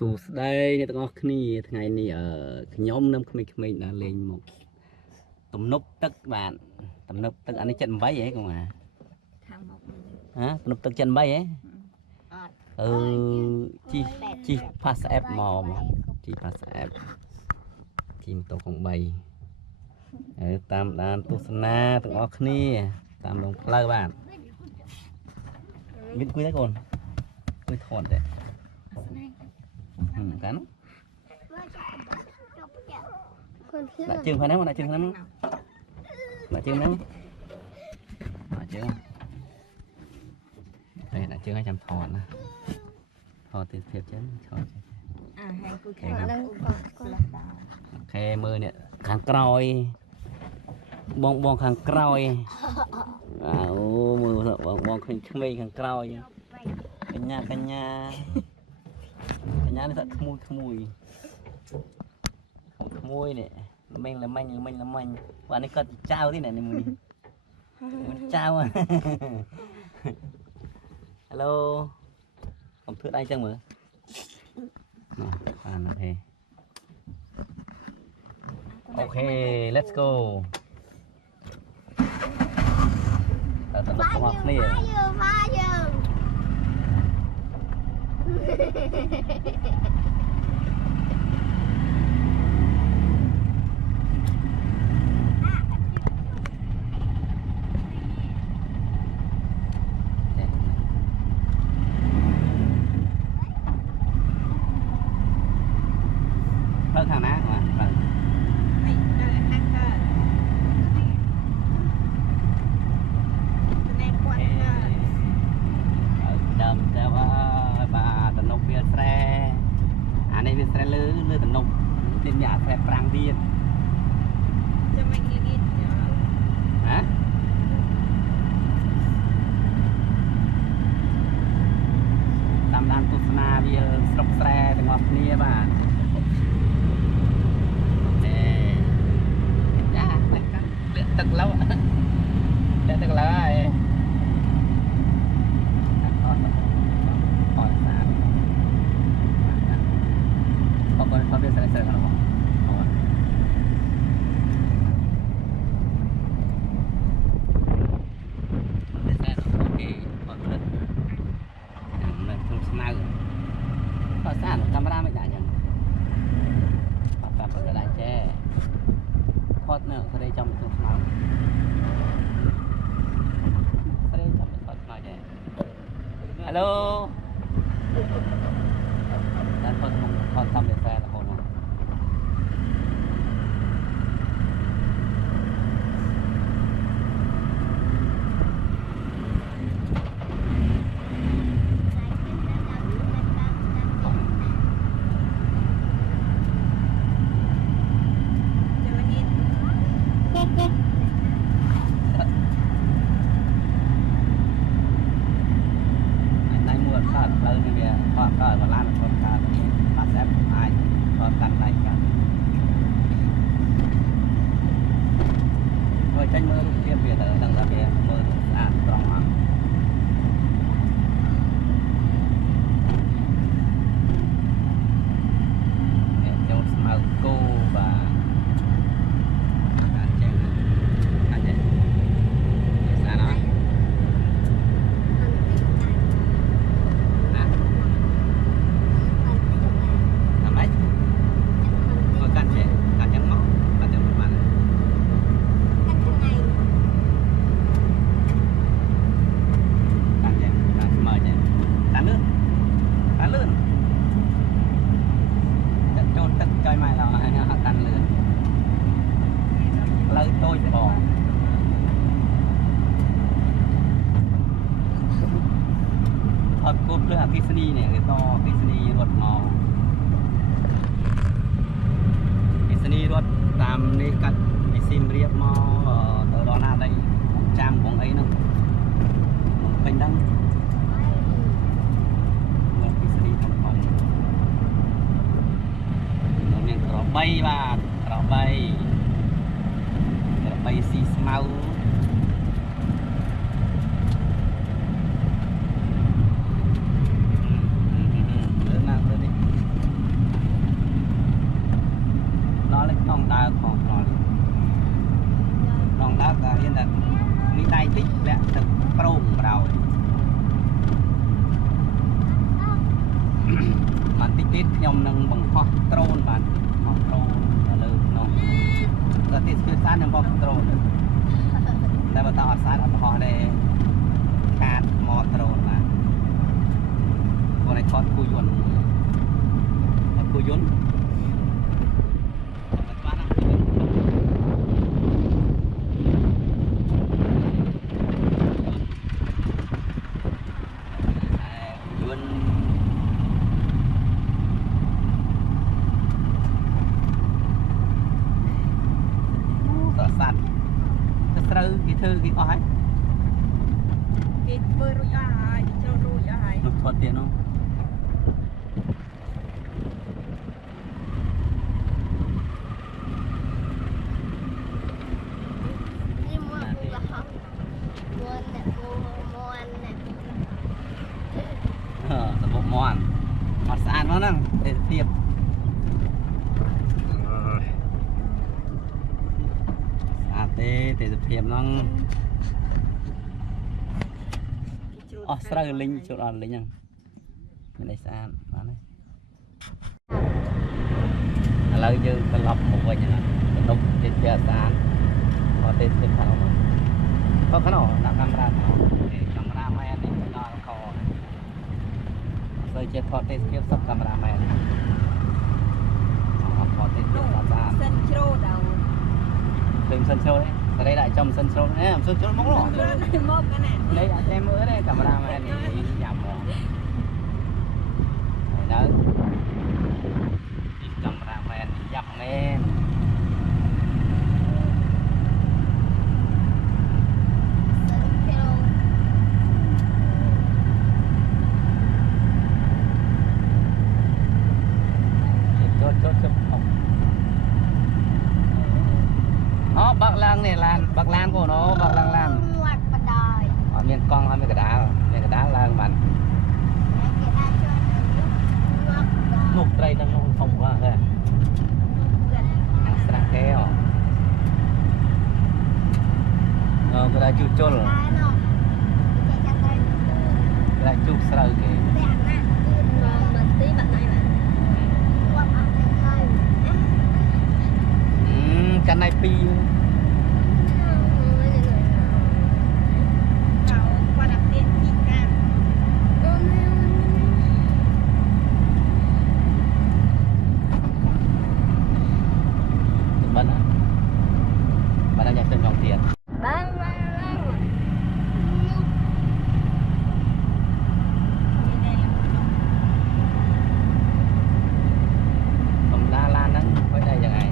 សួស្តីអ្នកទាំងអស់គ្នាថ្ងៃនេះខ្ញុំនឹងក្មេងៗដើរលេងមកទំនប់ទឹកបាទទំនប់ទឹកអានេះ78ហ៎កុំខាងមកហ៎ទំនប់ទឹក78ហ៎អឺជីផាសអេបមកជីផាសអេបជីម៉ូតូកង់3ហើយតាមដានទស្សនាទាំងអស់គ្នាតាមដងផ្លូវបាទមានគួយទេកូនគួយថតទេkan nak chừng phải ném nak chừng ném nak chừng ném nak chừng đây nak chừng ឲ្យចាំថតណាថតទីភាពចឹងថតហើយគួយខាងហ្នឹងអូខេមើលនេះខាងក្រោយបងខាងក្រោយអូមើលបងក្មេងខាងក្រោយកញ្ញាកញ្ញានេះថាក្មួយនេះល្មិញបាទនេះគាត់ចៅទេនេះមួយចៅហេឡូខ្ញុំធ្វើដៃចឹងមើលបានអូខេ let's go តើតើមកគ្នាមកយើងផ្លូវខាងណាបាទផ្លូវដើមតែបាទតំណប់វាស្រែអានេះវាស្រែលើតំណប់ទីនេះអាស្រែប្រាំងទៀតចាំមិនងាយហ៎តាមដានទស្សនាវាស្រុកស្រែទាំងអស់គ្នាបាទទឹកឡូវទឹកឡូវហើយអត់សានអបអរវាស្រែៗហ្នឹងកាមេរ៉ាមិនដាក់ចឹងអត់តាមប្រដាក់ចេផតនៅស្រីចំទៅស្មៅស្រីចំទៅផតស្មៅចេហេឡូតែផតតាមវាតែរហូតមកចេញមើលរូបភាពវាទៅដឹងថាវាមើលស្អាតត្រង់អត់ចូលស្មៅគោបាទអាចចេះអាចចេះស្អាតអត់ណាតាមម៉េចមកកាត់ចេះកាត់ចឹងមកកាត់ចឹងមកអត់គប់លើអគិសនីនេះគេតអគិសនីរត់មកអគិសនីរត់តាមនេះកាត់ពីស៊ីមរៀបមកទៅដល់ណាដីចាំបងអីហ្នឹងពេញហ្នឹងអគិសនីធំមានក្របីបាទក្របីស៊ីស្មៅលើណាលើនេះ bạn tích tít nhom nâng bằng khoa trôn bạn học trôn là lơ nó là tích tít sát nâng bằng trôn đây mà tao sát ở họ đây khát mò trôn mà con này con cùi yuan cùi yuan cái thư cái ói cái bơi rồi ai cho rồi ai được thuận tiện không bộ mòn mặt sàn nó nè để tiệp tê tiệp nó sợi linh chỗ đó linh nhang bên đây sàn bán này lời như cái lọc một vài nhà nông trên chợ sàn có tên thảo có cái nào đặt camera camera này nó có rồi chơi thọ tên tiếp sắp camera này thọ tên tiếp sắp sân châu đầu từng sân show đấy ở đây lại trong sân show đấy sân show móc lọ đây em mới đây camera này giảm mỏ đó camera này dập lên bạc lang này lan bạc lan của nó bạc lang lan ở miền con hay miền cái đá lan mình nục đây đang nông phòng quá kìa sạc keo cái này chụp chôn cái này chụp sợi kì cái này pi bạn đang nhặt từng dòng tiền cầm la lan đó với đây chẳng ai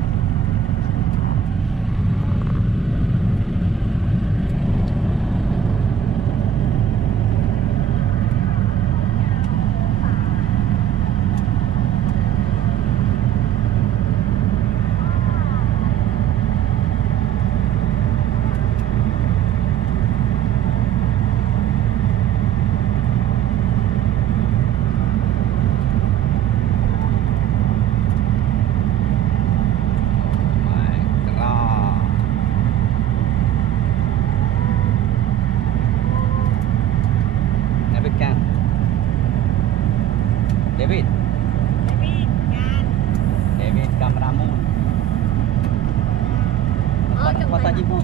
David kamera mu kota jibo